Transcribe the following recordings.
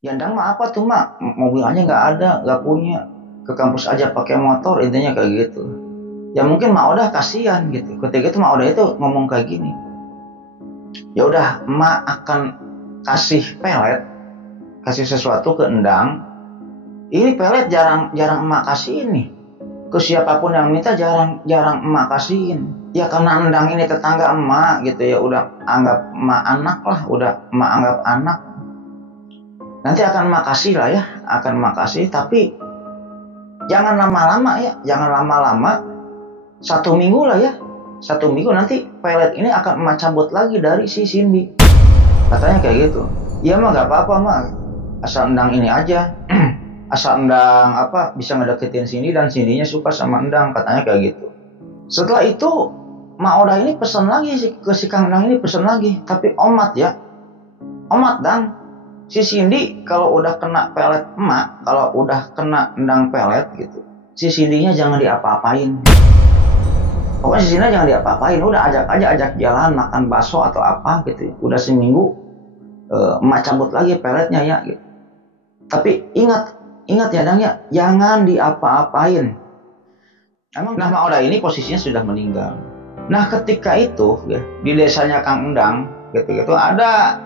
Ya Dang mah apa tuh mak, mobil aja nggak ada, nggak punya, ke kampus aja pakai motor, intinya kayak gitu. Ya mungkin mak udah kasihan gitu, ketika itu mak udah itu ngomong kayak gini, ya udah emak akan kasih pelet, kasih sesuatu ke Endang. Ini pelet jarang jarang emak kasih ini ke siapapun yang minta, jarang jarang emak kasihin. Ya karena Endang ini tetangga emak gitu, ya udah anggap emak anak lah, udah emak anggap anak. Nanti akan emak kasih lah ya, akan emak kasih, tapi jangan lama-lama ya, jangan lama-lama, 1 minggu lah ya, 1 minggu nanti pelet ini akan emak cabut lagi dari si Cindy, katanya kayak gitu. Iya mah gak apa-apa mah, asal Endang ini aja, asal Endang apa bisa ngedeketin Cindy dan Cindy-nya suka sama Endang, katanya kayak gitu. Setelah itu Mak Oda ini pesan lagi ke si Kang Endang, ini pesan lagi, tapi omat ya, omat Dang, si Cindy kalau udah kena pelet emak, kalau udah kena Endang pelet gitu, si Cindy-nya jangan diapa-apain. Pokoknya si Cindy jangan diapa-apain, udah ajak aja, ajak jalan makan bakso atau apa gitu. Udah seminggu emak cabut lagi peletnya ya gitu. Tapi ingat, ingat ya Dang ya, jangan diapa-apain. Emang nah Mak Oda ini posisinya sudah meninggal. Nah ketika itu ya, di desanya Kang Endang gitu-gitu ada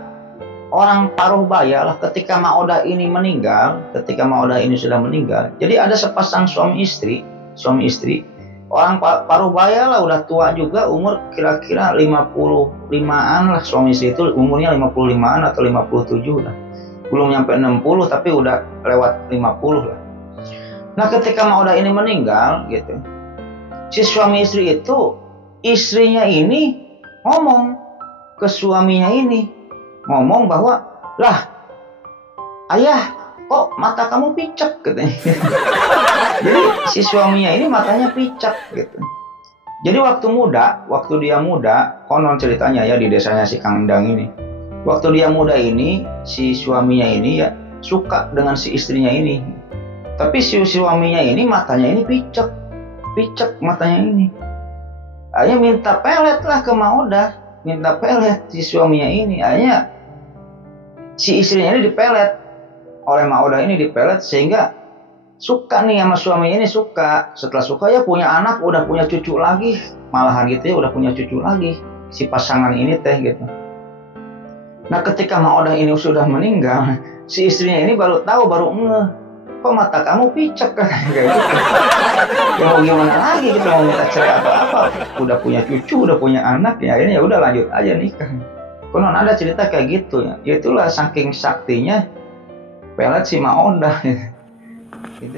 orang paruh baya lah. Ketika Mak Oda ini meninggal, ketika Mak Oda ini sudah meninggal, jadi ada sepasang suami istri, orang paruh baya lah, udah tua juga, umur kira-kira 55-an lah, suami istri itu umurnya 55-an atau 57 lah, belum nyampe 60 tapi udah lewat 50 lah. Nah ketika Mak Oda ini meninggal gitu, si suami istri itu, istrinya ini ngomong ke suaminya ini, ngomong bahwa, lah ayah kok mata kamu picek katanya. Jadi si suaminya ini matanya picek gitu. Jadi waktu dia muda, konon ceritanya ya di desanya si Kang Endang ini, waktu dia muda ini si suaminya ini ya suka dengan si istrinya ini, tapi si suaminya ini matanya ini picek matanya ini. Akhirnya minta pelet lah ke Mauda, minta pelet si suaminya ini. Akhirnya si istrinya ini dipelet oleh Mauda, ini dipelet sehingga suka nih sama suaminya ini, suka. Setelah suka ya punya anak, udah punya cucu lagi, malahan gitu ya, udah punya cucu lagi si pasangan ini teh gitu. Nah ketika Mauda ini sudah meninggal, si istrinya ini baru tahu, baru ngeh, kok mata kamu picek kan kayak gitu. Ya mau gimana lagi, kita mau minta cerai atau apa, udah punya cucu, udah punya anak ya, ini ya udah lanjut aja nikah. Konon ada cerita kayak gitu ya, itulah saking saktinya pelet si Maoda gitu.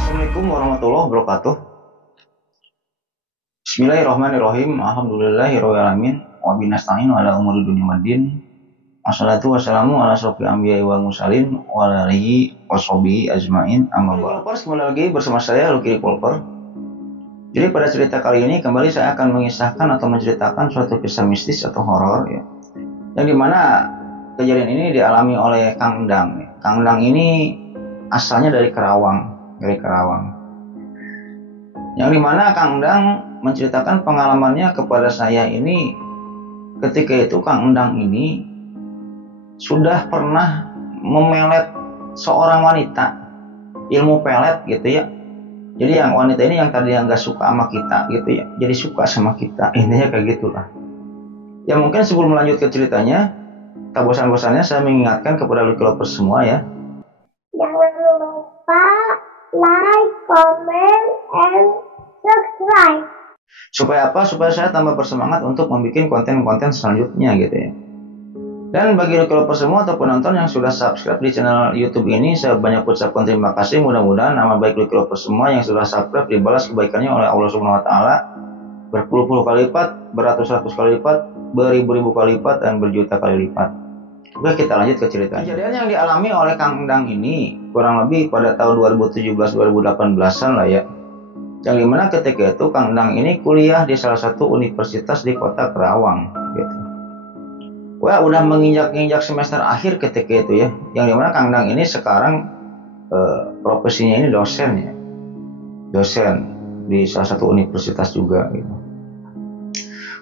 Assalamualaikum warahmatullahi wabarakatuh. Bismillahirrahmanirrahim. Alhamdulillahirrahmanirrahim. Wabinasta'in ala umuri dunia waddin. Wassalatu wassalamu ala asrofil anbiya'i wal mursalin wa ala alihi washabihi ajmain, amma ba'd. Kembali lagi bersama saya Lucky Polper. Jadi pada cerita kali ini kembali saya akan mengisahkan atau menceritakan suatu kisah mistis atau horor ya, yang dimana kejadian ini dialami oleh Kang Endang. Kang Endang ini asalnya dari Karawang, yang dimana Kang Endang menceritakan pengalamannya kepada saya ini. Ketika itu Kang Endang ini sudah pernah memelet seorang wanita, ilmu pelet gitu ya. Jadi yang wanita ini yang tadinya nggak suka sama kita gitu ya, jadi suka sama kita, intinya kayak gitulah. Ya mungkin sebelum lanjut ke ceritanya, tak bosan-bosannya saya mengingatkan kepada Lucky Lovers semua ya, jangan lupa like, comment, and subscribe. Supaya apa? Supaya saya tambah bersemangat untuk membuat konten-konten selanjutnya gitu ya. Dan bagi developer semua atau penonton yang sudah subscribe di channel YouTube ini, saya banyak ucapkan terima kasih. Mudah-mudahan nama baik developer semua yang sudah subscribe dibalas kebaikannya oleh Allah Subhanahu wa taala berpuluh-puluh kali lipat, beratus-ratus kali lipat, beribu-ribu kali lipat, dan berjuta kali lipat. Oke, kita lanjut ke cerita. Kejadian yang dialami oleh Kang Endang ini kurang lebih pada tahun 2017-2018an lah ya. Yang dimana ketika itu Kang Endang ini kuliah di salah satu universitas di kota Kerawang gitu. Wah, udah menginjak semester akhir ketika itu ya. Yang dimana Kang Endang ini sekarang profesinya ini dosen ya. Dosen di salah satu universitas juga gitu.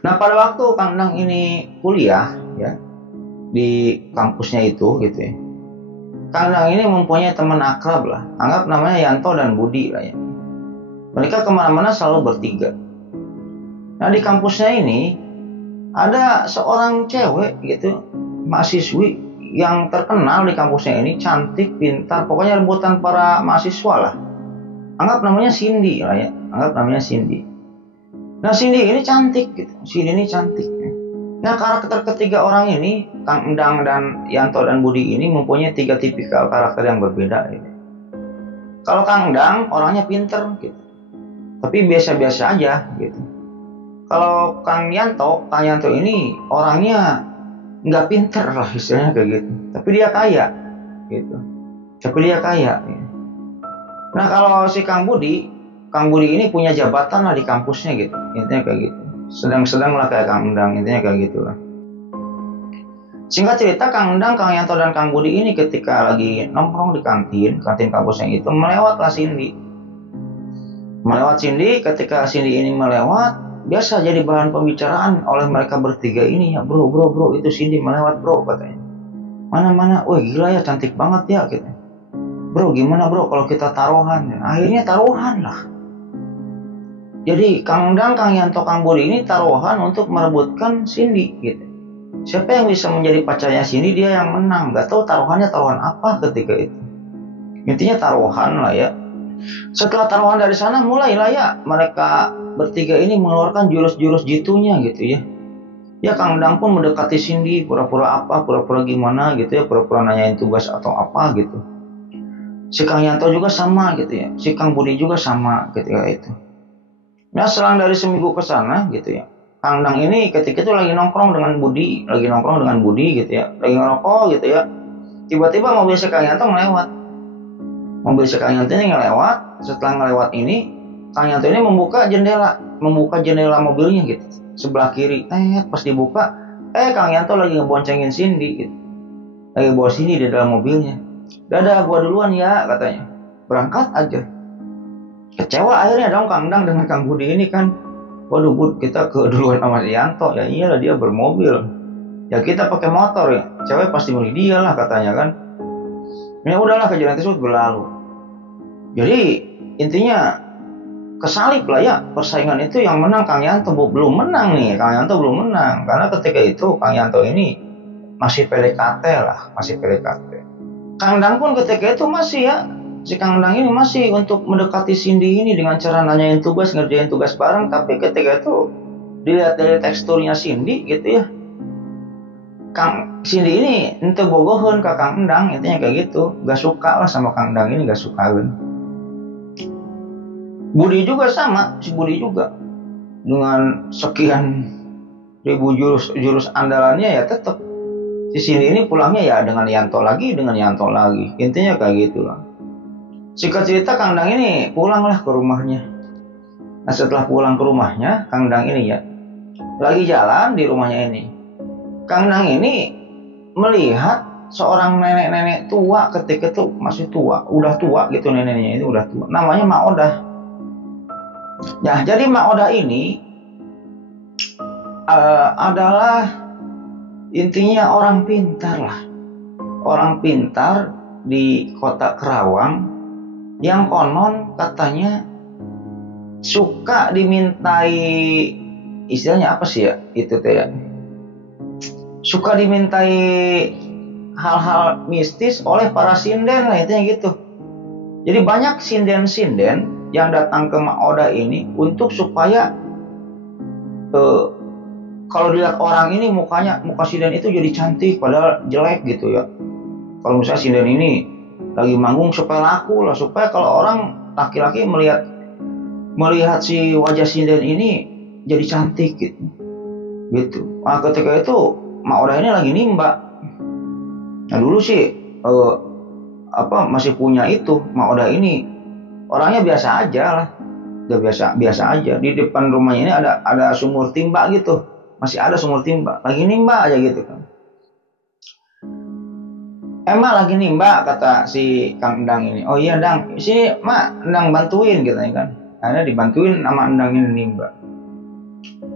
Nah, pada waktu Kang Endang ini kuliah ya di kampusnya itu gitu ya. Kang Endang ini mempunyai teman akrab lah. Anggap namanya Yanto dan Budi lah ya. Mereka kemana-mana selalu bertiga. Nah, di kampusnya ini ada seorang cewek gitu, mahasiswi yang terkenal di kampusnya ini, cantik, pintar, pokoknya rebutan para mahasiswa lah. Anggap namanya Cindy lah ya, anggap namanya Cindy. Nah, Cindy ini cantik gitu, Cindy ini cantik. Nah, karakter ketiga orang ini, Kang Endang dan Yanto dan Budi ini mempunyai 3 tipikal karakter yang berbeda gitu. Kalau Kang Endang orangnya pinter gitu, tapi biasa-biasa aja gitu. Kalau Kang Yanto ini orangnya nggak pinter lah istilahnya kayak gitu. Tapi dia kaya gitu. Tapi dia kaya. Ya. Nah, kalau si Kang Budi ini punya jabatan lah di kampusnya gitu. Intinya kayak gitu. Sedang-sedang lah kayak Kang Endang, intinya kayak gitu lah. Singkat cerita, Kang Endang, Kang Yanto, dan Kang Budi ini ketika lagi nongkrong di kantin kampusnya itu melewatlah Cindy. Ketika Cindy ini melewat, biasa jadi bahan pembicaraan oleh mereka bertiga ini ya. Bro, itu Cindy melewat bro katanya. Mana, wah gila ya, cantik banget ya gitu. Bro, gimana bro kalau kita taruhan? Akhirnya taruhan lah. Jadi Kang Endang, Kang Yanto, Kang Budi ini taruhan untuk merebutkan Cindy gitu. Siapa yang bisa menjadi pacarnya Cindy, dia yang menang. Gak tahu taruhannya taruhan apa ketika itu. Intinya taruhan lah ya. Setelah taruhan dari sana, mulailah ya mereka bertiga ini mengeluarkan jurus-jurus jitunya gitu ya. Ya, Kang Endang pun mendekati Cindy, pura-pura apa, pura-pura gimana gitu ya, pura-pura nanyain tugas atau apa gitu. Si Kang Yanto juga sama gitu ya, si Kang Budi juga sama ketika itu. Nah, selang dari seminggu ke sana gitu ya, Kang Endang ini ketika itu lagi nongkrong dengan Budi gitu ya, lagi ngerokok gitu ya. Tiba-tiba mobil si Kang Yanto melewat. Setelah ngelewat ini, Kang Yanto ini membuka jendela mobilnya gitu, sebelah kiri. Pas dibuka, Kang Yanto lagi ngeboncengin Cindy gitu. Lagi bawa Cindy di dalam mobilnya. Dadah, gua duluan ya katanya. Berangkat aja. Kecewa akhirnya dong Kang Endang dengan Kang Budi ini kan. Waduh Bud, kita ke duluan sama Yanto. Ya iyalah, dia bermobil. Ya kita pakai motor ya. Cewek pasti milih dia lah katanya kan. Ya udahlah, kejadian tersebut berlalu. Jadi intinya kesalip lah ya, persaingan itu yang menang Kang Yanto. Belum menang nih, Kang Yanto belum menang. Karena ketika itu Kang Yanto ini masih PDKT lah, masih PDKT. Kang Endang pun ketika itu masih ya, si Kang Endang ini masih untuk mendekati Cindy ini dengan cara nanyain tugas, ngerjain tugas bareng. Tapi ketika itu dilihat dari teksturnya Cindy gitu ya, Cindy ini ente bogohun ke Kang Endang, intinya kayak gitu. Gak suka lah sama Kang Endang ini, gak suka kan. Budi juga sama, si Budi juga dengan sekian ribu jurus andalannya ya tetap si Cindy ini pulangnya ya dengan Yanto lagi. Intinya kayak gitulah. Singkat cerita, Kang Endang ini pulanglah ke rumahnya. Nah, setelah pulang ke rumahnya, Kang Endang ini ya lagi jalan di rumahnya ini. Kang Endang ini melihat seorang nenek-nenek tua ketika itu masih tua, udah tua gitu, neneknya itu udah tua. Namanya Mak Odah. Ya, jadi Mak Odah ini adalah intinya orang pintar lah. Orang pintar di kota Kerawang yang konon katanya suka dimintai, istilahnya apa sih ya itu teh ya, suka dimintai hal-hal mistis oleh para sinden lah, intinya gitu. Jadi banyak sinden-sinden yang datang ke Mak Odah ini untuk supaya kalau dilihat orang ini muka sinden itu jadi cantik padahal jelek gitu ya. Kalau misalnya sinden ini lagi manggung supaya laku lah, supaya kalau orang laki-laki melihat si wajah sinden ini jadi cantik gitu. Nah ketika itu Mak Oda ini lagi nimba. Nah dulu sih masih punya itu Mak Oda ini orangnya biasa aja lah, udah biasa aja. Di depan rumahnya ini ada sumur timba gitu, masih ada sumur timba, lagi nimba aja gitu kan. Mak lagi nimba, kata si Kang Endang ini. Oh iya Dang, sini Mak Endang bantuin gitu kan. Akhirnya dibantuin sama Endang ini nimba.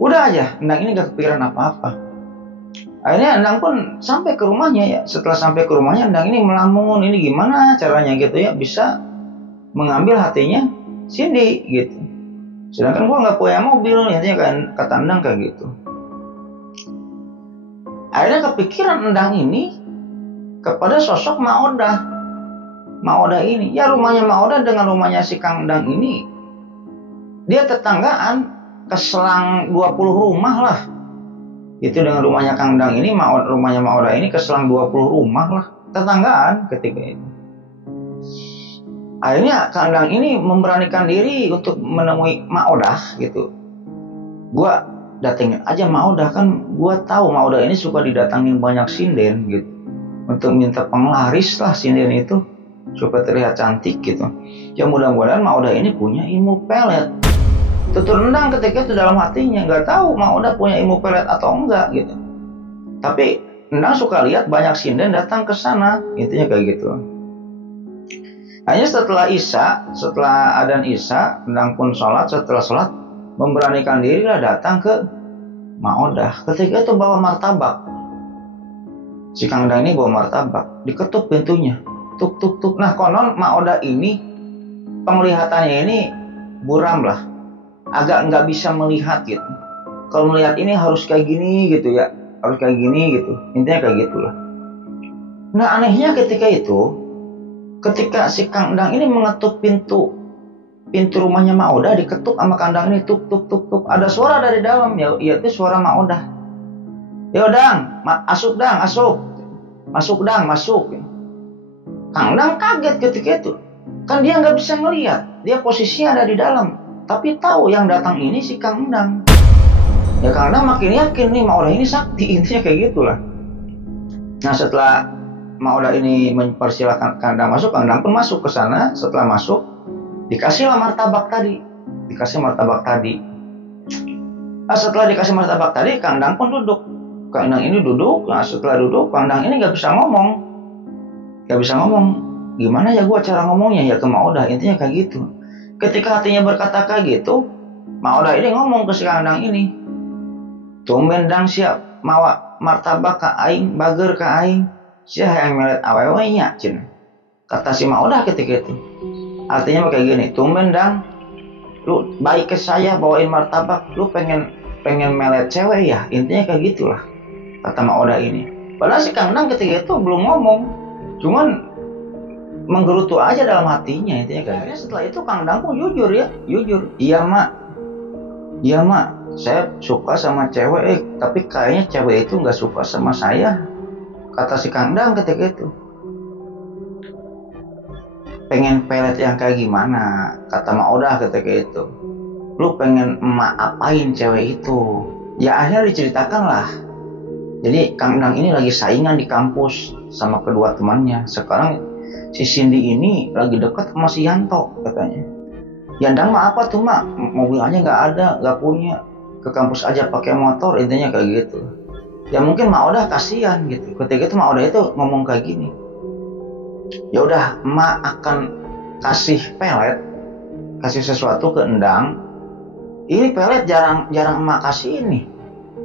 Udah aja, Endang ini gak kepikiran apa-apa. Akhirnya Endang pun sampai ke rumahnya ya. Setelah sampai ke rumahnya, Endang ini melamun, ini gimana caranya gitu ya bisa mengambil hatinya Cindy gitu. Sedangkan gua nggak punya mobil, intinya kan kata Endang kayak gitu. Akhirnya kepikiran Endang ini kepada sosok Mak Oda. Mak Oda ini, ya rumahnya Mak Oda dengan rumahnya si Kang Endang ini, dia tetanggaan, keselang 20 rumah lah. Itu dengan rumahnya Kang Endang ini, rumahnya Mak Oda ini keselang 20 rumah lah, tetanggaan ketika itu. Akhirnya Kang Endang ini memberanikan diri untuk menemui Mak Oda gitu. Gua datengin aja Mak Oda, kan gua tahu Mak Oda ini suka didatangin banyak sinden gitu, untuk minta penglaris lah sinden itu supaya terlihat cantik gitu. Ya mudah-mudahan Mak Oda ini punya ilmu pelet. Tutur Endang ketika itu dalam hatinya, nggak tahu Mak Oda punya ilmu pelet atau enggak gitu. Tapi Endang suka lihat banyak sinden datang ke sana, intinya kayak gitu. Hanya setelah adzan Isya, Endang pun sholat. Setelah sholat memberanikan diri lah datang ke Mak Oda. Ketika itu bawa martabak. Si Kang Endang ini bawa martabak, diketuk pintunya, tuk tuk tuk. Nah konon Mak Oda ini penglihatannya ini buram lah, agak nggak bisa melihat gitu. Kalau melihat ini harus kayak gini gitu ya, harus kayak gini gitu. Intinya kayak gitulah. Nah anehnya ketika si Kang Endang ini mengetuk pintu rumahnya Mak Oda, diketuk sama Kang Endang ini, tuk tuk tuk tuk. Ada suara dari dalam ya, itu suara Mak Oda. Yo Dang, masuk Dang, masuk Dang, masuk. Kang Endang kaget ketika itu, kan dia nggak bisa ngelihat, dia posisinya ada di dalam, tapi tahu yang datang ini si Kang Endang. Ya Kang Endang makin yakin nih Mak Oda ini sakti, intinya kayak gitulah. Nah setelah Mak Oda ini mempersilahkan Kang Endang masuk, Kang Endang pun masuk ke sana. Setelah masuk, dikasihlah martabak tadi, Nah setelah dikasih martabak tadi, Kang Endang pun duduk. Kang Endang ini duduk. Nah setelah duduk, Kang Endang ini nggak bisa ngomong. Gimana ya gua cara ngomongnya ya ke Mak Oda, intinya kayak gitu. Ketika hatinya berkata kayak gitu, Mak Oda ini ngomong ke si Kang Endang ini, tumben Dang siap mawa martabak ka aing, bager ka aing, sia yang melet awewe nya cen. Kata si Mak Oda ketika itu. Artinya kayak gini, tumben Dang, lu baik ke saya bawain martabak, lu pengen melet cewek ya, intinya kayak gitulah. Kata Mak Oda ini. Padahal si Kang Endang ketika itu belum ngomong, cuman menggerutu aja dalam hatinya, intinya kayak gitu. Setelah itu Kang Endang pun jujur. Iya mak, saya suka sama cewek, tapi kayaknya cewek itu nggak suka sama saya. Kata si Kang Endang ketika itu. Pengen pelet yang kayak gimana? Kata Mak Oda ketika itu. Lu pengen emak apain cewek itu? Ya akhirnya diceritakan lah. Jadi Kang Endang ini lagi saingan di kampus sama kedua temannya. Sekarang si Cindy ini lagi dekat sama si Yanto katanya. Yandang mah apa tuh mak? Mobilnya nggak ada, nggak punya. Ke kampus aja pakai motor, intinya kayak gitu. Ya mungkin Mak Oda kasihan gitu. Ketika itu Mak Oda itu ngomong kayak gini. Ya udah, emak akan kasih pelet, kasih sesuatu ke Endang. Ini pelet jarang emak kasihin nih.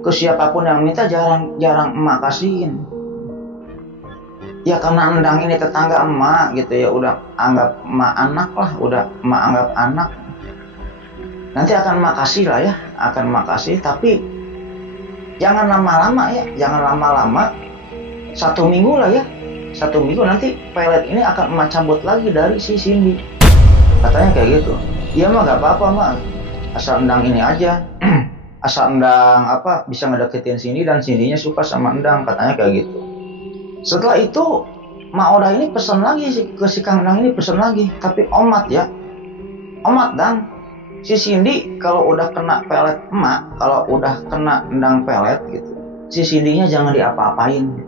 Ke siapapun yang minta jarang emak kasihin. Ya karena Endang ini tetangga emak gitu ya, udah anggap emak anak lah, udah emak anggap anak. Nanti akan emak kasih lah ya, tapi jangan lama-lama ya, 1 minggu lah ya. 1 minggu nanti pelet ini akan emak cabut lagi dari si Cindy. Katanya kayak gitu. Iya mah gak apa-apa mah, asal Endang ini aja asal Endang bisa ngedeketin Cindy dan Cindy-nya suka sama Endang, katanya kayak gitu. Setelah itu Mak Oda ini pesan lagi ke si Kang Endang ini, pesan lagi, tapi omat ya, omat Dang, si Cindy kalau udah kena pelet emak, kalau udah kena Endang pelet gitu, si Cindy-nya jangan diapa-apain.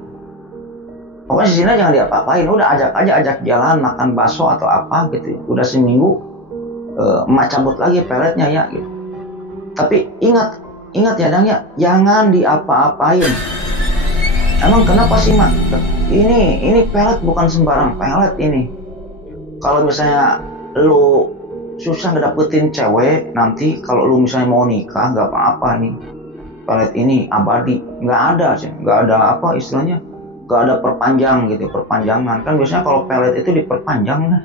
Pokoknya si Cindy jangan diapa-apain, udah ajak jalan makan bakso atau apa gitu. Udah seminggu emak cabut lagi peletnya ya gitu. Tapi ingat ya Dang ya, jangan diapa-apain. Emang kenapa sih Mak? Ini pelet bukan sembarang pelet ini. Kalau misalnya lu susah ngedapetin cewek, nanti kalau lu misalnya mau nikah nggak apa-apa nih, pelet ini abadi, nggak ada apa istilahnya, nggak ada perpanjang gitu, perpanjangan. Kan biasanya kalau pelet itu diperpanjang lah,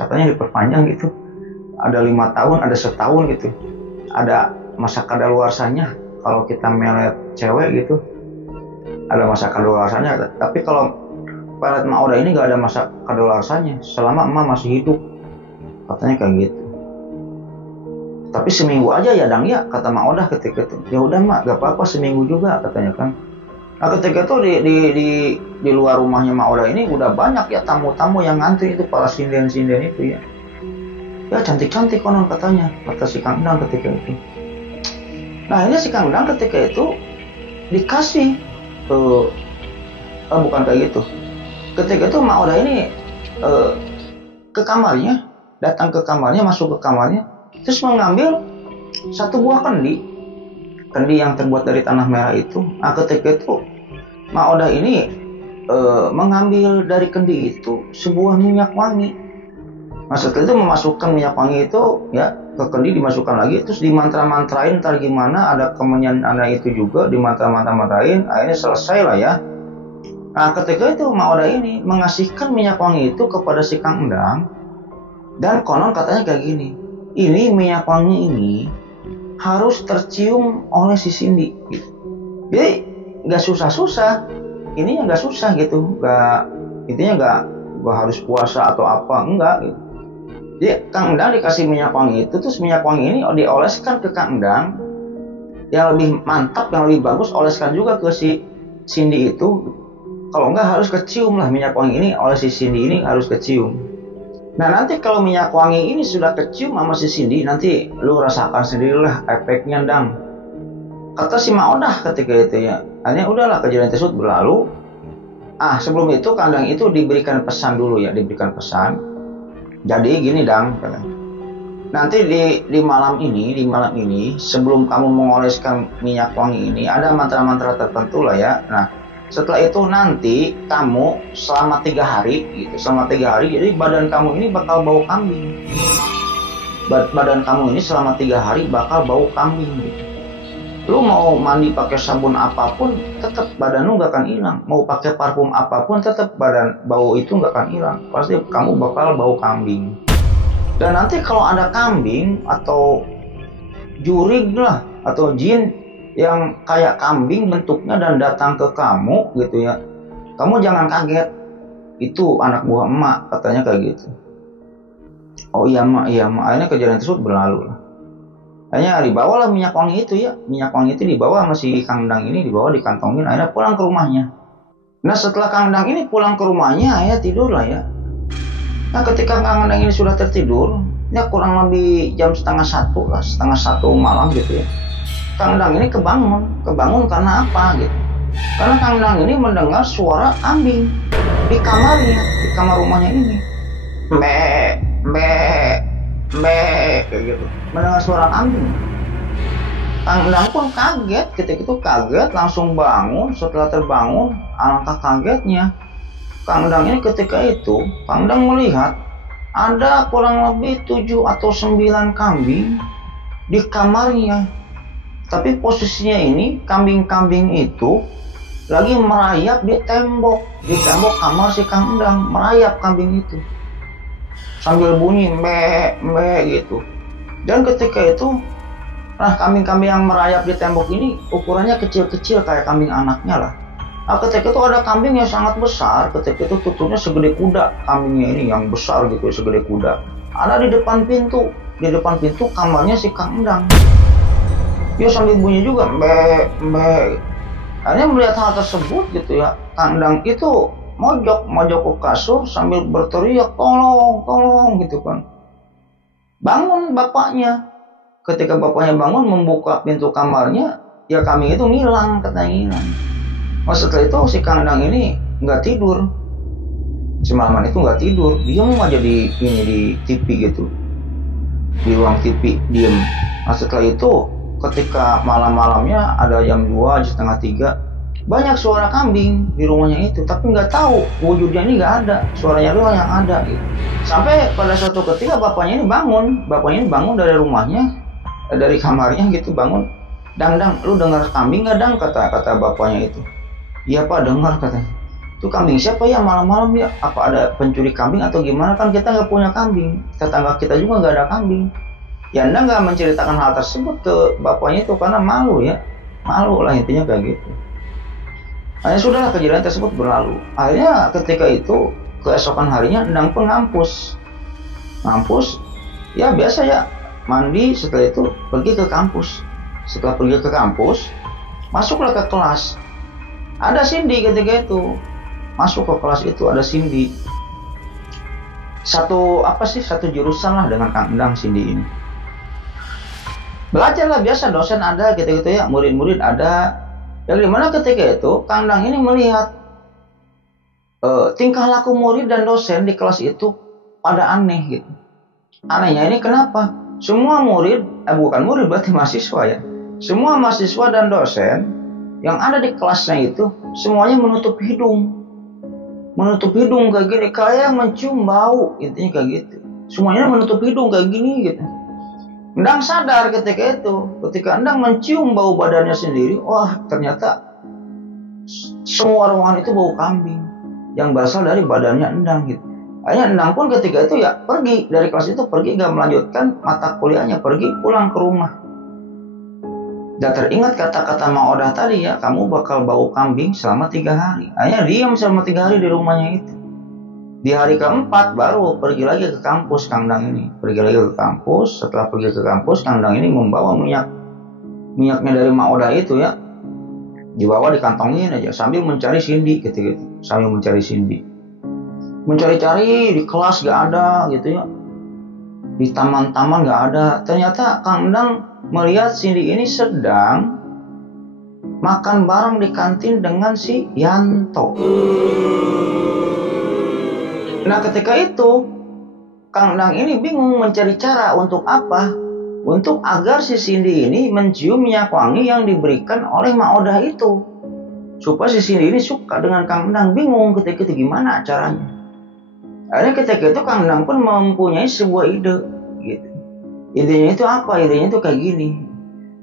katanya diperpanjang gitu, ada 5 tahun, ada setahun gitu, ada masa kadaluarsanya. Kalau kita melet cewek gitu ada masa kadaluarsanya, tapi kalau pelet Mak Oda ini nggak ada masa kadaluarsanya selama emak masih hidup, katanya kayak gitu. Tapi seminggu aja ya Dang ya, kata Mak Oda ketika itu. Ya udah Mak, gak apa-apa seminggu juga, katanya kan. Nah ketika itu di luar rumahnya Mak Oda ini udah banyak ya tamu-tamu yang ngantri itu, para sinden-sinden itu ya. Ya cantik-cantik konon katanya, kata si Kang Endang ketika itu. Nah ini si Kang Endang ketika itu dikasih bukan kayak gitu. Ketika itu Mak Oda ini ke kamarnya, datang ke kamarnya, masuk ke kamarnya, terus mengambil satu buah kendi yang terbuat dari tanah merah itu. Nah ketika itu Mak Oda ini mengambil dari kendi itu sebuah minyak wangi. Nah setelah itu memasukkan minyak wangi itu ya ke kendi, dimasukkan lagi, terus dimantra-mantrain, ntar gimana, ada kemenyan anak itu juga dimantra-mantrain, akhirnya selesai lah ya. Nah ketika itu Mak Oda ini mengasihkan minyak wangi itu kepada si Kang Endang, dan konon katanya kayak gini, ini minyak wangi ini harus tercium oleh si Cindy gitu. Jadi nggak susah-susah, ininya nggak susah gitu, intinya nggak harus puasa atau apa, enggak gitu. Jadi Kang Endang dikasih minyak wangi itu, terus minyak wangi ini dioleskan ke Kang Endang, yang lebih mantap, yang lebih bagus oleskan juga ke si Cindy itu. Kalau enggak harus kecium lah minyak wangi ini oleh si Cindy ini, harus kecium. Nah nanti kalau minyak wangi ini sudah kecium sama si Cindy, nanti lu rasakan sendirilah efeknya Dang, kata si Mak Oda ketika itu ya. Hanya udahlah kejadian tersebut berlalu. Sebelum itu Kang Endang itu diberikan pesan dulu ya, diberikan pesan. Jadi gini Dang, nanti di malam ini sebelum kamu mengoleskan minyak wangi ini ada mantra-mantra tertentu lah ya. Nah setelah itu nanti kamu selama 3 hari gitu, jadi badan kamu ini bakal bau kambing. Badan kamu ini selama 3 hari bakal bau kambing gitu. Lu mau mandi pakai sabun apapun, tetap badan lu gak akan hilang. Mau pakai parfum apapun, tetap badan bau itu gak akan hilang. Pasti kamu bakal bau kambing. Dan nanti kalau ada kambing atau jurig lah, atau jin yang kayak kambing bentuknya dan datang ke kamu gitu ya, kamu jangan kaget, itu anak buah emak, katanya kayak gitu. Oh iya mak, akhirnya kejadian tersebut berlalu lah. Hanya dibawalah minyak wangi itu ya, minyak wangi itu dibawa sama si Kang Endang ini, dibawa dikantongin, akhirnya pulang ke rumahnya. Nah setelah Kang Endang ini pulang ke rumahnya, akhirnya tidur lah ya. Nah ketika Kang Endang ini sudah tertidur, ya kurang lebih jam 12:30 lah, 1:30 malam gitu ya. Kang Endang ini kebangun karena apa gitu? Karena Kang Endang ini mendengar suara kambing di kamarnya, di kamar rumahnya ini, kayak gitu, mendengar suara kambing. Kang Endang pun kaget, ketika itu kaget, langsung bangun. Setelah terbangun, alangkah kagetnya Kang Endang ini ketika itu, Kang Endang melihat ada kurang lebih 7 atau 9 kambing di kamarnya. Tapi posisinya ini, kambing-kambing itu lagi merayap di tembok kamar si Kang Endang, merayap kambing itu sambil bunyi mbe gitu. Dan ketika itu, nah kambing-kambing yang merayap di tembok ini ukurannya kecil-kecil kayak kambing anaknya lah. Nah ketika itu ada kambing yang sangat besar, ketika itu tutupnya segede kuda, kambingnya ini yang besar gitu, segede kuda. Ada di depan pintu kamarnya si Kang Endang. Dia sambil bunyi juga, mbe. Akhirnya melihat hal tersebut gitu ya, Kang Dang itu mojok ke kasur sambil berteriak, tolong gitu kan. Bangun bapaknya. Ketika bapaknya bangun membuka pintu kamarnya, ya kambing itu ngilang, katanya ngilang. Setelah itu si Kang Dang ini nggak tidur. Semalaman itu nggak tidur, diem aja di TV gitu, di ruang TV diem. Setelah itu ketika malamnya ada jam 2, setengah 3, banyak suara kambing di rumahnya itu, tapi nggak tahu wujudnya ini nggak ada, suaranya doang yang ada gitu. Sampai pada suatu ketika bapaknya ini bangun dari rumahnya, dari kamarnya gitu, bangun. Dang, lu dengar kambing nggak, Dang? Kata bapaknya itu. Iya Pak, dengar, katanya. Itu kambing siapa ya malam-malam ya? Apa ada pencuri kambing atau gimana? Kan kita nggak punya kambing, tetangga kita juga nggak ada kambing. Ya Anda nggak menceritakan hal tersebut ke bapaknya itu karena malu lah, intinya kayak gitu. Akhirnya sudahlah, kejadian tersebut berlalu. Akhirnya ketika itu keesokan harinya Endang pun ngampus, ya biasa ya, mandi, setelah itu pergi ke kampus. Setelah pergi ke kampus, masuklah ke kelas. Ada Cindy ketika itu, masuk ke kelas itu ada Cindy. Satu jurusan lah dengan Kang Endang, Cindy ini. Belajar lah biasa, dosen ada gitu-gitu ya, murid-murid ada. Yang dimana ketika itu Kang Endang ini melihat tingkah laku murid dan dosen di kelas itu pada aneh gitu. Anehnya ini kenapa? Semua murid, bukan murid berarti mahasiswa ya. Semua mahasiswa dan dosen yang ada di kelasnya itu semuanya menutup hidung kayak gini, kayak mencium bau, intinya kayak gitu. Semuanya menutup hidung kayak gini gitu. Endang sadar ketika Endang mencium bau badannya sendiri, wah ternyata semua ruangan itu bau kambing yang berasal dari badannya Endang gitu. Akhirnya Endang pun ketika itu ya pergi dari kelas itu, gak melanjutkan mata kuliahnya, pergi pulang ke rumah. Dan teringat kata-kata Mak Odah tadi ya, kamu bakal bau kambing selama 3 hari. Akhirnya diam selama 3 hari di rumahnya itu. Di hari keempat baru pergi lagi ke kampus Kang Endang ini. Setelah pergi ke kampus, Kang Endang ini membawa minyaknya dari Mak Odah itu ya, dibawa dikantongin aja sambil mencari Cindy gitu. Mencari-cari di kelas gak ada gitu ya, di taman-taman gak ada. Ternyata Kang Endang melihat Cindy ini sedang makan bareng di kantin dengan si Yanto. Nah ketika itu Kang Endang ini bingung mencari cara untuk apa? Untuk agar si Cindy ini mencium minyak wangi yang diberikan oleh Mak Odah itu, supaya si Cindy ini suka dengan Kang Endang. Bingung ketika itu gimana caranya. Akhirnya ketika itu Kang Endang pun mempunyai sebuah ide gitu. Idenya itu apa? Idenya itu kayak gini.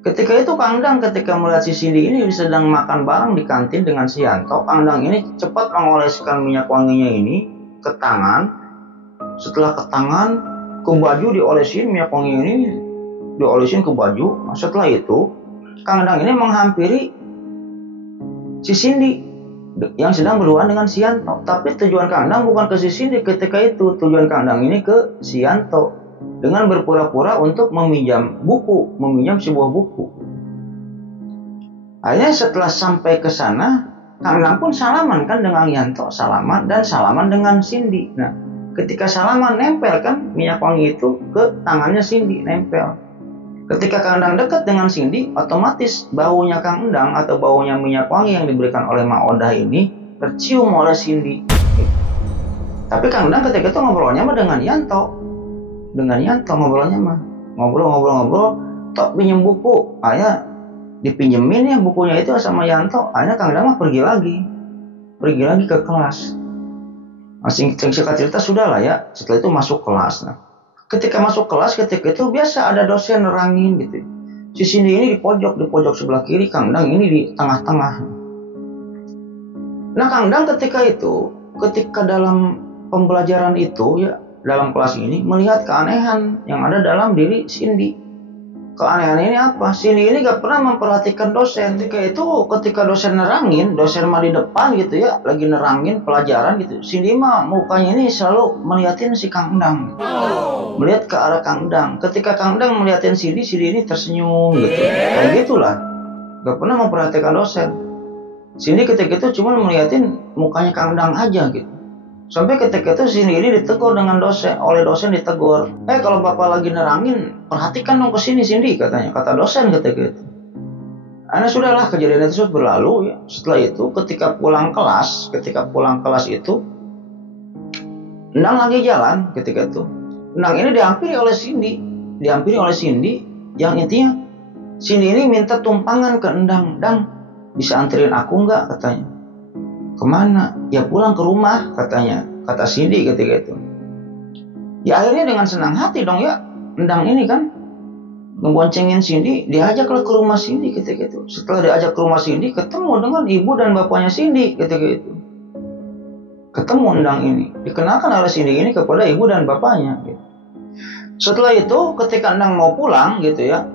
Ketika itu Kang Endang ketika melihat si Cindy ini sedang makan bareng di kantin dengan si Yanto, Kang Endang ini cepat mengoleskan minyak wanginya ini ke tangan. Setelah ke tangan, ke baju diolesin minyak wangi ini, diolesin ke baju. Setelah itu Kang Endang ini menghampiri si Cindy yang sedang berduaan dengan si Yanto. Tapi tujuan Kang Endang bukan ke si Cindy ketika itu. Tujuan Kang Endang ini ke si Yanto dengan berpura-pura untuk meminjam sebuah buku. Akhirnya setelah sampai ke sana, Kang Endang pun salaman kan dengan Yanto, salaman dengan Cindy. Nah, ketika salaman nempel kan minyak wangi itu ke tangannya Cindy, nempel. Ketika Kang Endang dekat dengan Cindy, otomatis baunya Kang Endang atau baunya minyak wangi yang diberikan oleh Mak Odah ini tercium oleh Cindy. Tapi Kang Endang ketika itu ngobrolnya mah dengan Yanto. Ngobrol, tok pinjem buku. Akhirnya dipinjemin ya bukunya itu sama Yanto. Akhirnya Kang Endang mah pergi lagi ke kelas. Singkat cerita sudah lah ya. Setelah itu masuk kelas. Nah, ketika masuk kelas ketika itu biasa ada dosen nerangin gitu. Si Cindy ini di pojok sebelah kiri, Kang Endang ini di tengah-tengah. Nah Kang Endang ketika dalam pembelajaran itu ya, dalam kelas ini melihat keanehan yang ada dalam diri Cindy. keanehan ini apa? Cindy ini gak pernah memperhatikan dosen. Ketika dosen nerangin, dosen mah di depan gitu ya, lagi nerangin pelajaran gitu. Cindy mah mukanya ini selalu melihatin si Kang Endang. Melihat ke arah Kang Endang. Ketika Kang Endang melihatin Cindy ini tersenyum gitu. Kayak gitulah. Gak pernah memperhatikan dosen. Cindy ketika itu cuma melihatin mukanya Kang Endang aja gitu. Sampai ketika itu Cindy ini ditegur oleh dosen ditegur. Kalau bapak lagi nerangin, perhatikan dong ke sini Cindy katanya. Kata dosen ketika itu. Sudahlah kejadian itu berlalu ya. Setelah itu ketika pulang kelas itu, Endang lagi jalan ketika itu. Endang ini dihampiri oleh Cindy. Yang intinya Cindy ini minta tumpangan ke Endang. Endang, bisa anterin aku nggak katanya. Kemana? Ya pulang ke rumah katanya, kata Cindy ketika itu. Ya akhirnya dengan senang hati dong ya, Endang ini kan ngeboncengin Cindy, diajaklah ke rumah Cindy ketika itu. Setelah diajak ke rumah Cindy, ketemu dengan ibu dan bapaknya Cindy ketika itu. Ketemu Endang ini, dikenalkan oleh Cindy ini kepada ibu dan bapaknya. Gitu. Setelah itu ketika Endang mau pulang gitu ya,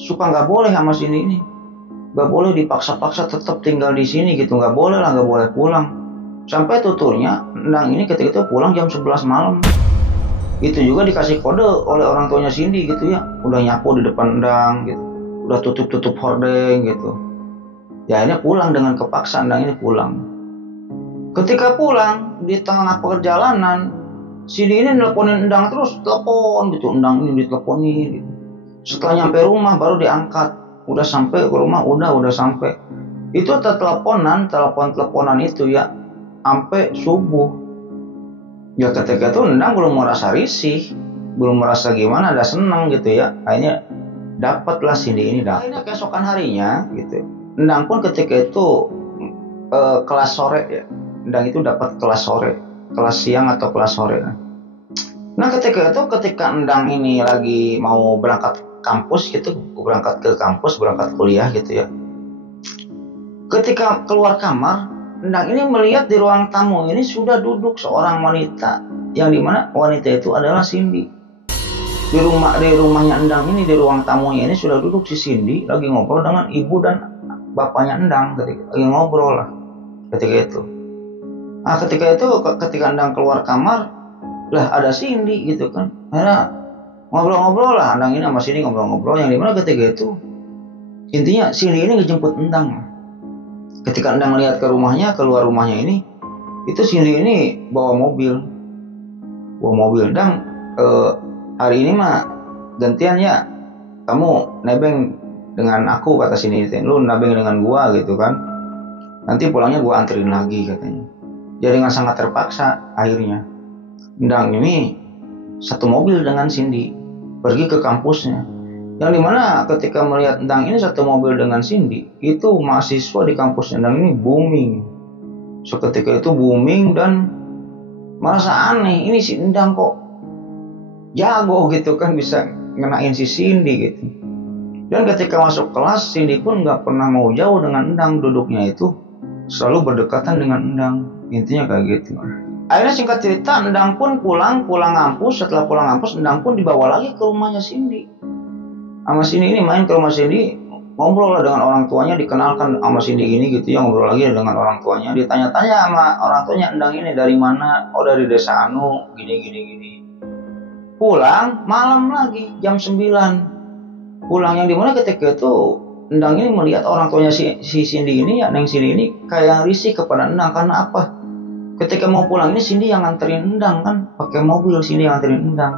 suka nggak boleh sama Cindy ini. Gak boleh dipaksa-paksa tetap tinggal di sini gitu, gak boleh pulang. Sampai tuturnya Endang ini ketika itu pulang jam 11 malam. Itu juga dikasih kode oleh orang tuanya Cindy gitu ya, udah nyapu di depan Endang gitu, udah tutup hordeng gitu. Ya ini pulang dengan kepaksa. Endang ini pulang. Ketika pulang di tengah perjalanan, Cindy ini nelponin Endang terus, telepon gitu. Endang ini diteleponin gitu. Setelah nyampe rumah baru diangkat. Udah sampai ke rumah, udah sampai. Itu teleponan itu ya sampai subuh. Ya ketika itu Endang belum merasa risih, belum merasa gimana, ada senang gitu ya. Akhirnya dapatlah Cindy ini dapat. Akhirnya keesokan harinya gitu. Endang pun ketika itu kelas sore ya. Endang itu dapat kelas sore, kelas siang atau kelas sore. Nah ketika Endang ini lagi mau berangkat kampus gitu, berangkat kuliah gitu ya. Ketika keluar kamar, Endang ini melihat di ruang tamu ini sudah duduk seorang wanita, yang dimana wanita itu adalah Cindy. Di rumahnya Endang ini, di ruang tamunya ini sudah duduk si Cindy lagi ngobrol dengan ibu dan bapaknya Endang, lagi ngobrol lah ketika itu. Nah ketika Endang keluar kamar, lah ada Cindy gitu kan. Akhirnya ngobrol-ngobrol lah Endang ini sama Cindy ngobrol-ngobrol, yang dimana ketika itu intinya Cindy ini ngejemput Endang. Ketika Endang lihat keluar rumahnya ini, itu Cindy ini bawa mobil. Endang, hari ini mah gantian ya, kamu nebeng dengan aku kata Cindy, lu nebeng dengan gua gitu kan, nanti pulangnya gua anterin lagi katanya. Jadi dengan sangat terpaksa akhirnya Endang ini satu mobil dengan Cindy pergi ke kampusnya, yang dimana ketika melihat Endang ini satu mobil dengan Cindy, itu mahasiswa di kampusnya Endang ini booming. Seketika itu booming dan merasa aneh, ini si Endang kok jago gitu kan, bisa ngenain si Cindy gitu. Dan ketika masuk kelas, Cindy pun gak pernah mau jauh dengan Endang, duduknya itu selalu berdekatan dengan Endang. Intinya kayak gitu. Akhirnya singkat cerita, Endang pun pulang ngampus. Setelah pulang ngampus, Endang pun dibawa lagi ke rumahnya Cindy. Sama Cindy ini main ke rumah Cindy, ngobrol lah dengan orang tuanya, dikenalkan sama Cindy ini gitu ya, ngobrol lagi dengan orang tuanya, ditanya-tanya sama orang tuanya Endang ini dari mana, oh dari desa anu, gini. Pulang malam lagi jam 9. Pulang yang dimana ketika itu Endang ini melihat orang tuanya si Cindy ini ya, Neng Cindy ini kayak risih kepada Endang. Karena apa? Ketika mau pulang ini Cindy yang nganterin Endang kan, pakai mobil Cindy yang nganterin Endang.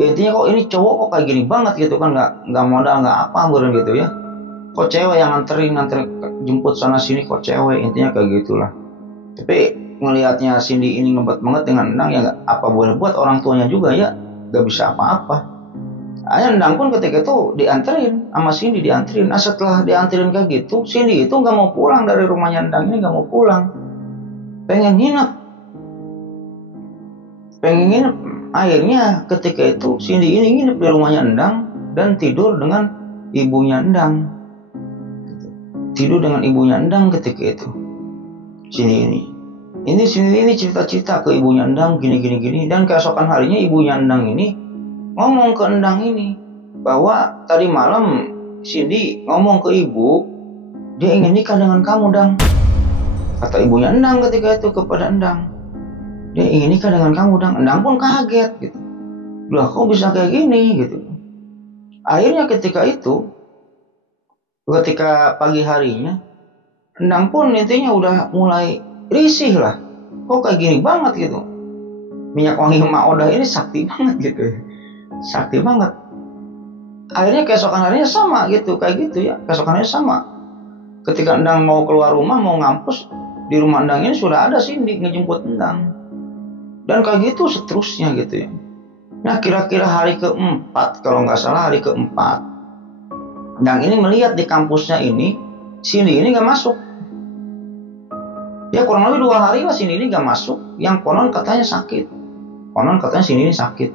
Ya intinya kok ini cowok kok kayak gini banget gitu kan, nggak modal nggak apa gitu ya. Kok cewek yang nganterin jemput sana sini, kok cewek, intinya kayak gitulah. Tapi ngelihatnya Cindy ini ngebat banget dengan Endang, ya apa boleh buat, orang tuanya juga ya gak bisa apa-apa. Akhirnya Endang pun ketika itu dianterin sama Cindy, dianterin. Nah setelah dianterin kayak gitu, Cindy itu gak mau pulang dari rumahnya Endang ini, gak mau pulang, pengen nginep. Akhirnya ketika itu Cindy ini nginep di rumahnya Endang dan tidur dengan ibunya Endang. Ketika itu Cindy ini cerita-cerita ke ibunya Endang gini. Dan keesokan harinya ibunya Endang ini ngomong ke Endang ini, bahwa tadi malam Cindy ngomong ke ibu, dia ingin nikah dengan kamu, Dang. Kata ibunya Endang ketika itu kepada Endang, dia ingin nikah dengan kamu, Dang. Endang pun kaget gitu. Lah kok bisa kayak gini gitu. Akhirnya ketika pagi harinya, Endang pun intinya udah mulai risih lah. Kok kayak gini banget gitu. Minyak wangi Mak Odah ini sakti banget gitu. Sakti banget. Akhirnya keesokan harinya sama gitu, kayak gitu ya. Keesokan harinya sama. Ketika Endang mau keluar rumah, mau ngampus, di rumah Endang ini sudah ada Cindy ngejemput Endang. Dan kayak gitu seterusnya gitu ya. Nah kira-kira hari keempat, kalau nggak salah hari keempat, Endang ini melihat di kampusnya ini, Cindy ini nggak masuk. Ya kurang lebih 2 hari lah Cindy ini nggak masuk. Yang konon katanya sakit. Konon katanya Cindy ini sakit.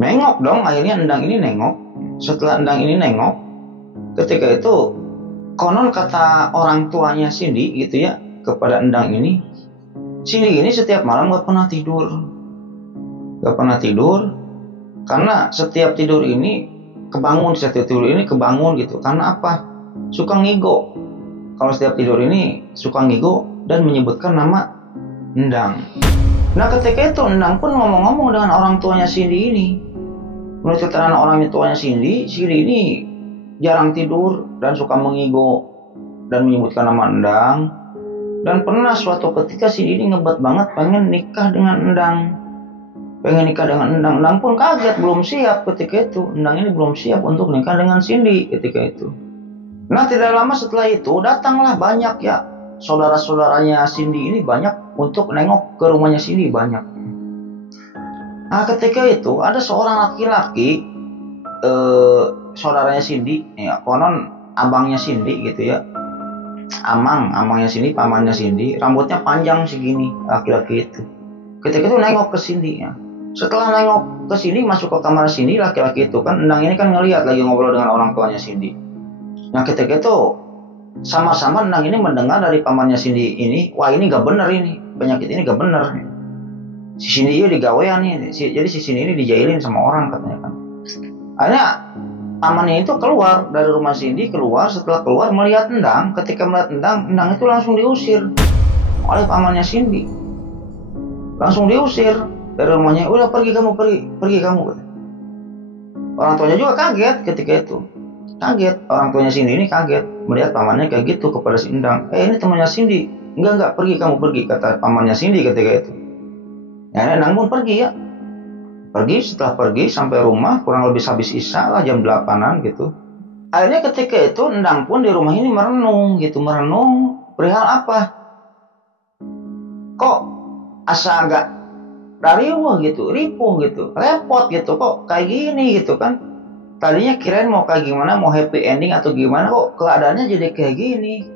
Nengok dong, akhirnya Endang ini nengok. Setelah Endang ini nengok, ketika itu konon kata orang tuanya Cindy gitu ya kepada Endang ini, Cindy ini setiap malam gak pernah tidur. Gak pernah tidur karena setiap tidur ini kebangun gitu. Karena apa? Suka ngigo. Kalau setiap tidur ini suka ngigo dan menyebutkan nama Endang. Nah ketika itu Endang pun ngomong-ngomong dengan orang tuanya Cindy ini. Menurut keterangan orang tuanya Cindy ini jarang tidur dan suka mengigo dan menyebutkan nama Endang. Dan pernah suatu ketika Cindy ini ngebet banget pengen nikah dengan Endang. Endang pun kaget, belum siap ketika itu. Endang ini belum siap untuk nikah dengan Cindy ketika itu. Nah tidak lama setelah itu datanglah banyak ya saudara-saudaranya Cindy ini banyak untuk nengok ke rumahnya Cindy banyak. Nah ketika itu ada seorang laki-laki saudaranya Cindy, ya konon abangnya Cindy gitu ya, amangnya Cindy, pamannya Cindy, rambutnya panjang segini laki-laki itu. Ketika itu nengok ke Cindy ya. Setelah nengok ke Cindy, masuk ke kamar Cindy, laki-laki itu kan Endang ini kan ngelihat lagi ngobrol dengan orang tuanya Cindy. Nah ketika itu sama-sama Endang ini mendengar dari pamannya Cindy ini, wah ini gak bener ini, penyakit ini gak bener. Si Cindy ini digawean nih, jadi si Cindy ini dijailin sama orang katanya kan. Akhirnya pamannya itu keluar dari rumah Cindy, setelah keluar melihat Endang. Ketika melihat Endang itu langsung diusir oleh pamannya Cindy. Langsung diusir dari rumahnya, udah pergi kamu. Orang tuanya juga kaget ketika itu. Kaget, orang tuanya Cindy ini kaget melihat pamannya kayak gitu kepada si Endang. Ini temannya Cindy. Enggak, pergi kamu, kata pamannya Cindy ketika itu. Ya Endang pun pergi ya. Setelah pergi sampai rumah kurang lebih habis isya lah, jam 8-an gitu. Akhirnya ketika itu Endang pun di rumah ini merenung perihal apa? Kok asa agak ripuh gitu, repot gitu, kok kayak gini gitu kan. Tadinya kirain mau kayak gimana, mau happy ending atau gimana, kok keadaannya jadi kayak gini,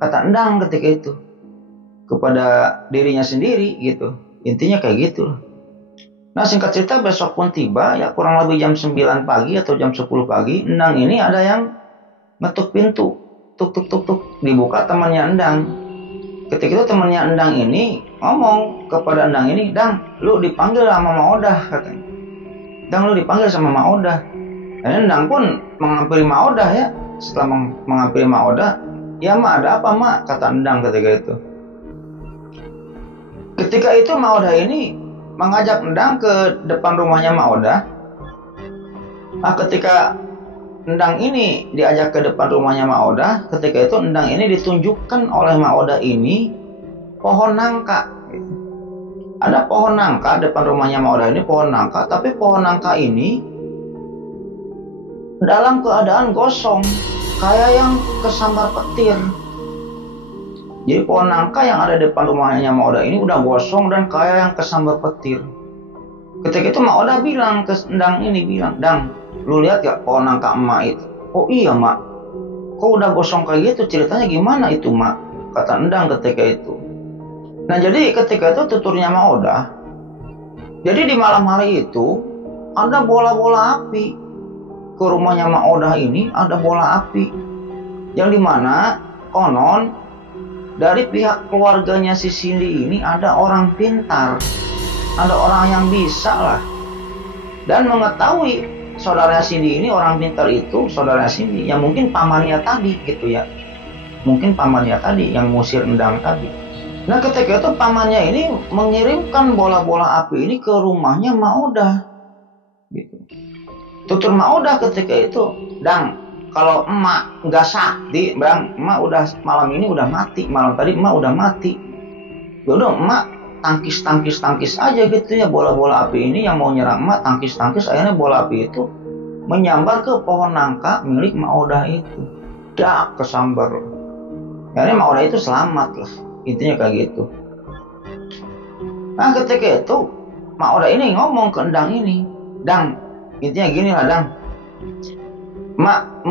kata Endang ketika itu kepada dirinya sendiri gitu. Intinya kayak gitu. Nah singkat cerita besok pun tiba ya kurang lebih jam 9 pagi atau jam 10 pagi, Endang ini ada yang ngetuk pintu, tuk dibuka temannya Endang. Ketika itu temannya Endang ini ngomong kepada Endang ini, Dang, lu dipanggil sama Mak Odah katanya. Dang, lu dipanggil sama Mak Odah. Dan Endang pun menghampiri Mak Odah ya. Setelah menghampiri Mak Odah, ya Mak, ada apa Mak? Kata Endang ketika itu. Ketika itu Mak Odah ini mengajak Endang ke depan rumahnya Mak Odah. Nah ketika Endang ini diajak ke depan rumahnya Mak Odah, ketika itu Endang ini ditunjukkan oleh Mak Odah ini pohon nangka. Ada pohon nangka depan rumahnya Mak Odah ini, pohon nangka, tapi pohon nangka ini dalam keadaan gosong, kayak yang kesambar petir. Jadi pohon nangka yang ada depan rumahnya Mak Odah ini udah gosong dan kayak yang kesambar petir. Ketika itu Mak Odah bilang ke Endang ini, Dang, lu lihat gak pohon nangka emak itu? Oh iya Mak, kok udah gosong kayak gitu, ceritanya gimana itu Mak? Kata Endang ketika itu. Nah jadi ketika itu tuturnya Mak Odah, jadi di malam hari itu ada bola-bola api. Ke rumahnya Mak Odah ini ada bola api, yang dimana konon dari pihak keluarganya si Cindy ini ada orang pintar, ada orang yang bisa lah dan mengetahui saudaranya Cindy ini, orang pintar itu saudaranya Cindy yang mungkin pamannya tadi gitu ya, mungkin pamannya tadi yang ngusir Endang tadi. Nah ketika itu pamannya ini mengirimkan bola-bola api ini ke rumahnya Maudah gitu. Tutur Maudah ketika itu, Dang, kalau emak nggak sakti, Bang, emak udah malam ini udah mati, malam tadi emak udah mati. Udah emak tangkis aja gitu ya bola-bola api ini yang mau nyerang emak, tangkis, akhirnya bola api itu menyambar ke pohon nangka milik Maudah itu. Dak, kesambar. Akhirnya Maudah itu selamat lah, intinya kayak gitu. Nah ketika itu Maudah ini ngomong ke Endang ini, Dang, intinya gini lah Dang, Mak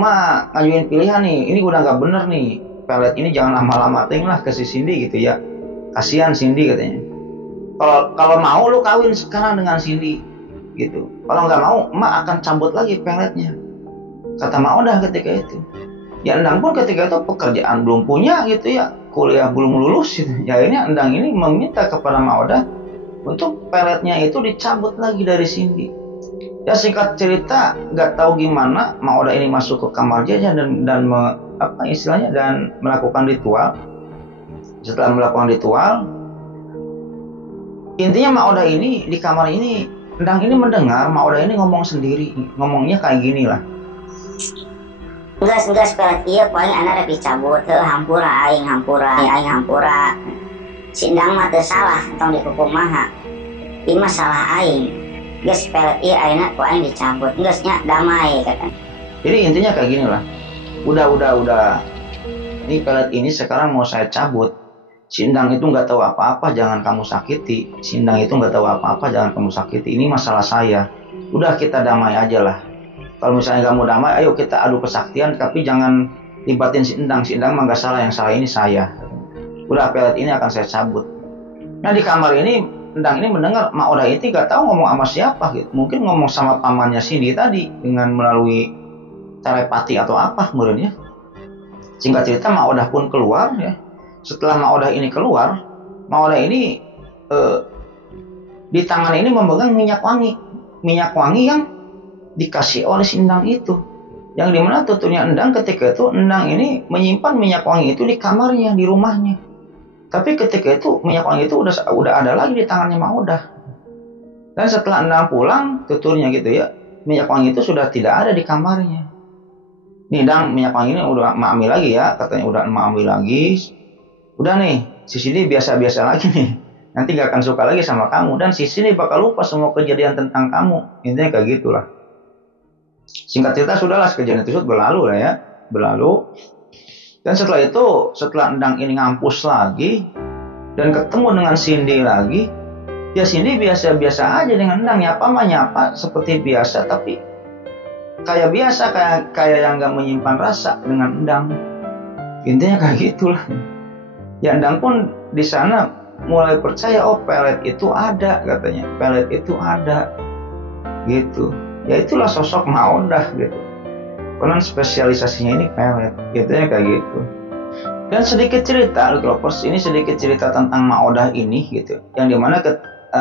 ngajuin pilihan nih, ini udah nggak bener nih, pelet ini jangan lama-lama ting lah ke si Cindy gitu ya, kasihan Cindy katanya. Kalau mau lu kawin sekarang dengan Cindy gitu, kalau nggak mau Mak akan cabut lagi peletnya, kata Maudah ketika itu. Ya Endang pun ketika itu pekerjaan belum punya gitu ya, kuliah belum lulus gitu. Ya akhirnya Endang ini meminta kepada Maudah untuk peletnya itu dicabut lagi dari Cindy. Ya singkat cerita, nggak tahu gimana Maudah ini masuk ke kamar dia dan melakukan ritual. Setelah melakukan ritual, intinya Maudah ini di kamar ini, Endang ini mendengar Maudah ini ngomong sendiri, ngomongnya kayak gini lah. Enggak pelet iya paling anak lebih cabut hampura aing hampura si Endang mah teu salah tong dihukum maha ieu mah salah aing geus pelet iya ayeuna ku aing dicabut geusnya damai katanya. Jadi intinya kayak gini lah, udah ini pelet ini sekarang mau saya cabut, si Endang itu nggak tahu apa-apa, jangan kamu sakiti. Si Endang itu nggak tahu apa-apa, jangan kamu sakiti, ini masalah saya, udah kita damai aja lah. Kalau misalnya kamu damai, ayo kita adu kesaktian, tapi jangan libatin si Endang mah nggak salah, yang salah ini saya. Udah pelet ini akan saya cabut. Nah di kamar ini Endang ini mendengar Maudah itu nggak tahu ngomong sama siapa gitu. Mungkin ngomong sama pamannya Cindy tadi dengan melalui telepati atau apa kemudian ya. Singkat cerita Maudah pun keluar ya. Setelah Maudah ini keluar, Maudah ini di tangan ini memegang minyak wangi yang dikasih oleh si Endang itu, yang dimana tuturnya Endang ketika itu Endang ini menyimpan minyak wangi itu di kamarnya, di rumahnya. Tapi ketika itu minyak wangi itu udah ada lagi di tangannya Maudah. Dan setelah Endang pulang, tuturnya gitu ya, minyak wangi itu sudah tidak ada di kamarnya. Nih Dang, minyak wangi ini udah emak ambil lagi ya, katanya udah emak ambil lagi. Udah nih, si Cindy biasa-biasa lagi nih, nanti gak akan suka lagi sama kamu, dan si Cindy bakal lupa semua kejadian tentang kamu. Intinya kayak gitulah. Singkat cerita sudahlah, kejadian tersebut berlalu. Dan setelah itu, setelah Endang ini ngampus lagi dan ketemu dengan Cindy lagi, ya Cindy biasa-biasa aja dengan Endang, nyapa seperti biasa, tapi kayak biasa, kayak yang gak menyimpan rasa dengan Endang. Intinya kayak gitulah. Ya Endang pun di sana mulai percaya, oh pelet itu ada katanya, pelet itu ada gitu. Ya itulah sosok Maudah gitu. Konon spesialisasinya ini pelet, gitu ya kayak gitu. Dan sedikit cerita, Lovers, ini sedikit cerita tentang Maudah ini gitu. Yang dimana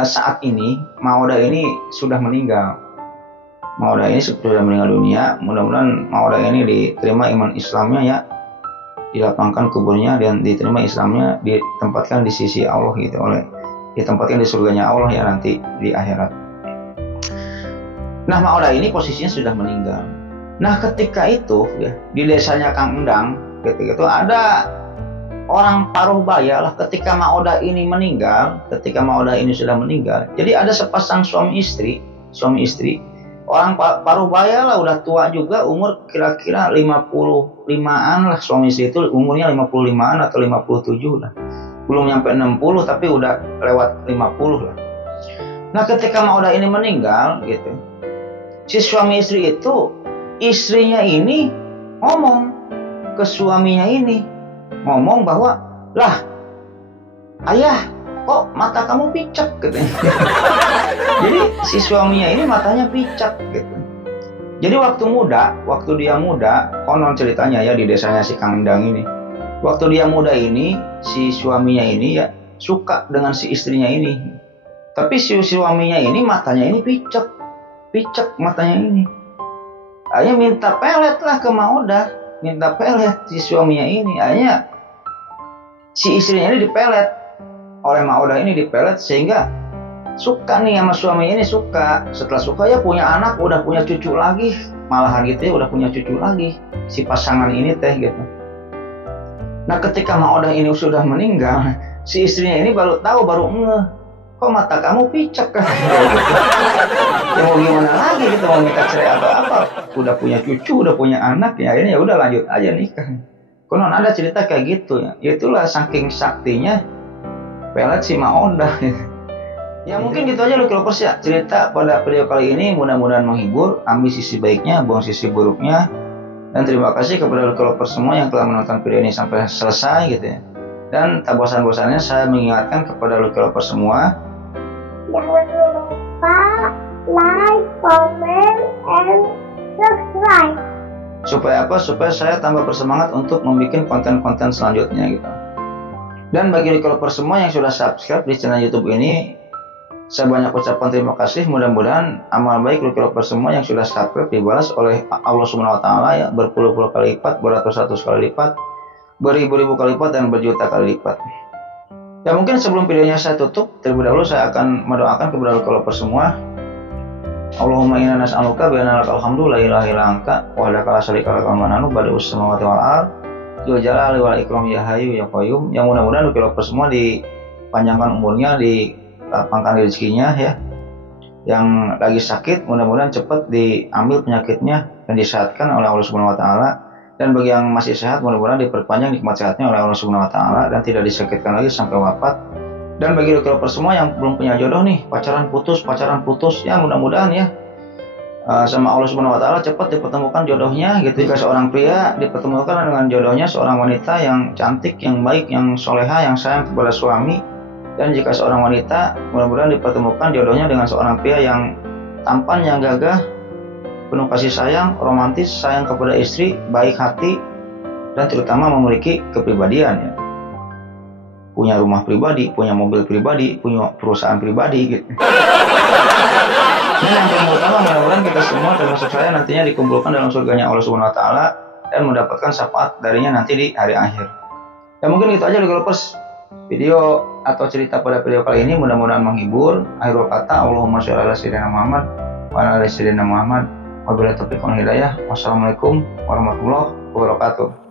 saat ini Maudah ini sudah meninggal. Maudah ini sudah meninggal dunia. Mudah-mudahan Maudah ini diterima iman Islamnya ya, dilapangkan kuburnya dan diterima Islamnya, ditempatkan di sisi Allah gitu, ditempatkan di surganya Allah ya nanti di akhirat. Nah Maudah ini posisinya sudah meninggal. Nah ketika itu ya, di desanya Kang Endang ketika itu ada orang paruh baya lah ketika Maudah ini meninggal, ketika Maudah ini sudah meninggal. Jadi ada sepasang suami istri, orang paruh baya lah, udah tua juga, umur kira-kira 55-an lah, suami istri itu umurnya 55-an atau 57 lah. Belum nyampe 60 tapi udah lewat 50 lah. Nah ketika Maudah ini meninggal gitu, si suami istri itu, istrinya ini ngomong ke suaminya ini, ngomong bahwa, lah ayah kok mata kamu picek katanya. Jadi si suaminya ini matanya picek gitu. Jadi waktu dia muda, konon ceritanya ya di desanya si Kang Endang ini, waktu dia muda ini, si suaminya ini ya suka dengan si istrinya ini. Tapi si suaminya ini matanya ini picek matanya ini. Akhirnya minta pelet lah ke Maudah, minta pelet si suaminya ini. Akhirnya si istrinya ini dipelet oleh Maudah ini, dipelet sehingga suka nih sama suaminya ini, suka. Setelah suka ya punya anak, udah punya cucu lagi, malahan gitu ya, udah punya cucu lagi si pasangan ini teh gitu. Nah ketika Maudah ini sudah meninggal, si istrinya ini baru tahu, baru ngeh, kok mata kamu picek kan? Ya mau gimana lagi gitu, mau minta cerai atau apa? Udah punya cucu, udah punya anak, ya akhirnya ya udah lanjut aja nikah. Konon ada cerita kayak gitu ya. Itulah saking saktinya pelet si Maudah. Ya mungkin gitu aja Lucky Lovers ya, cerita pada video kali ini, mudah-mudahan menghibur, ambil sisi baiknya, buang sisi buruknya. Dan terima kasih kepada Lucky Lovers semua yang telah menonton video ini sampai selesai gitu ya. Dan tak bosan-bosannya saya mengingatkan kepada Lucky Lovers semua, jangan lupa like, comment, and subscribe. supaya apa? Supaya saya tambah bersemangat untuk membuat konten-konten selanjutnya gitu. Dan bagi Lucky Lovers semua yang sudah subscribe di channel YouTube ini, saya banyak ucapkan terima kasih. Mudah-mudahan amal baik Lucky Lovers semua yang sudah subscribe dibalas oleh Allah Subhanahu Wa Taala ya, berpuluh-puluh kali lipat, beratus-ratus kali lipat, beribu-ribu kali lipat, dan berjuta kali lipat. Ya mungkin sebelum videonya saya tutup, terlebih dahulu saya akan mendoakan kepada Lucky Lovers semua. Allahumma inna nas'aluka bi anna lakal hamdu la ilaha illa anta wa la syarika laka mananu badi'us samawati wal ard dzul jalali wal ikram ya hayyu ya qayyum. Yang mudah-mudahan Lucky Lovers semua dipanjangkan umurnya, dilapangkan rezekinya ya. Yang lagi sakit mudah-mudahan cepat diambil penyakitnya dan disehatkan oleh Allah Subhanahu wa taala. Dan bagi yang masih sehat mudah-mudahan diperpanjang nikmat sehatnya oleh Allah Subhanahu wa taala dan tidak disakitkan lagi sampai wafat. Dan bagi Lucky Lovers semua yang belum punya jodoh nih, pacaran putus, ya mudah-mudahan ya sama Allah Subhanahu wa taala cepat dipertemukan jodohnya gitu. Jika seorang pria dipertemukan dengan jodohnya seorang wanita yang cantik, yang baik, yang soleha, yang sayang kepada suami. Dan jika seorang wanita mudah-mudahan dipertemukan jodohnya dengan seorang pria yang tampan, yang gagah, penuh kasih sayang, romantis, sayang kepada istri, baik hati, dan terutama memiliki kepribadian ya. Punya rumah pribadi, punya mobil pribadi, punya perusahaan pribadi gitu. Dan yang paling utama mudah-mudahan kita semua termasuk saya nantinya dikumpulkan dalam surganya Allah Subhanahu wa taala dan mendapatkan syafaat darinya nanti di hari akhir. Ya mungkin gitu aja Lucky Lovers. Video atau cerita pada video kali ini mudah-mudahan menghibur. Akhirul kata, Allahumma sholli ala sayyidina Muhammad wa ala ali sayyidina Muhammad. Wabillahi taufiq wal hidayah. Wassalamualaikum warahmatullahi wabarakatuh.